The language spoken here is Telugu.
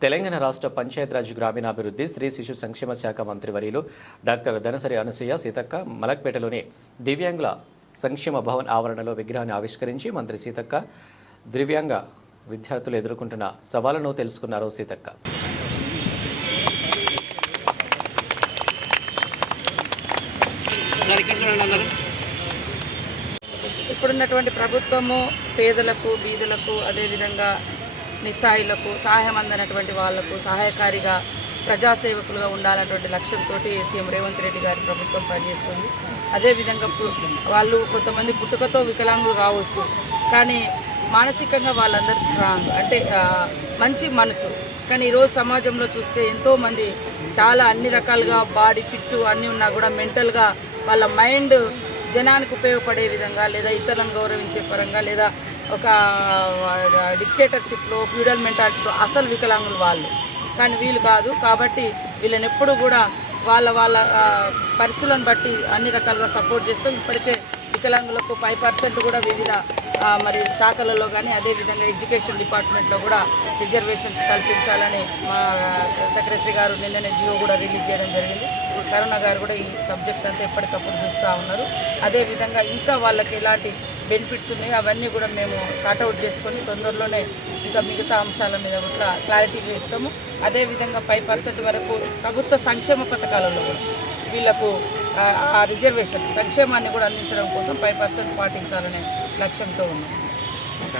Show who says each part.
Speaker 1: తెలంగాణ రాష్ట్ర పంచాయతీరాజ్ గ్రామీణాభివృద్ధి స్త్రీ శిశు సంక్షేమ శాఖ మంత్రివర్యులు డాక్టర్ ధనసరి అనసూయ సీతక్క మలక్పేటలోని దివ్యాంగుల సంక్షేమ భవన్ ఆవరణలో విగ్రహాన్ని ఆవిష్కరించి మంత్రి సీతక్క దివ్యాంగ విద్యార్థులు ఎదుర్కొంటున్న సవాళ్ళను తెలుసుకున్నారు సీతక్క.
Speaker 2: ఇప్పుడున్నటువంటి ప్రభుత్వము పేదలకు బీదలకు అదేవిధంగా నిస్సాయులకు సహాయం అందనటువంటి వాళ్ళకు సహాయకారిగా ప్రజాసేవకులుగా ఉండాలన్నటువంటి లక్ష్యంతో సీఎం రేవంత్ రెడ్డి గారి ప్రభుత్వం పనిచేస్తుంది. అదేవిధంగా వాళ్ళు కొంతమంది పుట్టుకతో వికలాంగులు కావచ్చు కానీ మానసికంగా వాళ్ళందరూ స్ట్రాంగ్ అంటే మంచి మనసు. కానీ ఈరోజు సమాజంలో చూస్తే ఎంతోమంది చాలా అన్ని రకాలుగా బాడీ ఫిట్ అన్నీ ఉన్నా కూడా మెంటల్గా వాళ్ళ మైండ్ జనానికి ఉపయోగపడే విధంగా లేదా ఇతరులను గౌరవించే పరంగా లేదా ఒక డిక్టేటర్షిప్లో ఫ్యూడల్ మెంటాలిటీలో అసలు వికలాంగులు వాళ్ళు. కానీ వీళ్ళు కాదు. కాబట్టి వీళ్ళని ఎప్పుడు కూడా వాళ్ళ వాళ్ళ పరిస్థితులను బట్టి అన్ని రకాలుగా సపోర్ట్ చేస్తాం ఇప్పటికే వికలాంగులకు ఫైవ్ పర్సెంట్ కూడా వివిధ మరి శాఖలలో కానీ అదేవిధంగా ఎడ్యుకేషన్ డిపార్ట్మెంట్లో కూడా రిజర్వేషన్స్ కల్పించాలని మా సెక్రటరీ గారు నిన్ననే జియో కూడా రిలీజ్ చేయడం జరిగింది. కరుణ గారు కూడా ఈ సబ్జెక్ట్ అంతా ఎప్పటికప్పుడు చూస్తూ ఉన్నారు. అదేవిధంగా ఇంకా వాళ్ళకి ఎలాంటి బెనిఫిట్స్ ఉన్నాయో అవన్నీ కూడా మేము షార్ట్అవుట్ చేసుకొని తొందరలోనే ఇంకా మిగతా అంశాల మీద కూడా క్లారిటీ చేస్తాము. అదేవిధంగా ఫైవ్ పర్సెంట్ వరకు ప్రభుత్వ సంక్షేమ పథకాలలో కూడా వీళ్ళకు ఆ, ఆ రిజర్వేషన్ సంక్షేమాన్ని కూడా అందించడం కోసం ఫైవ్ పర్సెంట్ పాటించాలనే లక్ష్యంతో ఉన్నాం.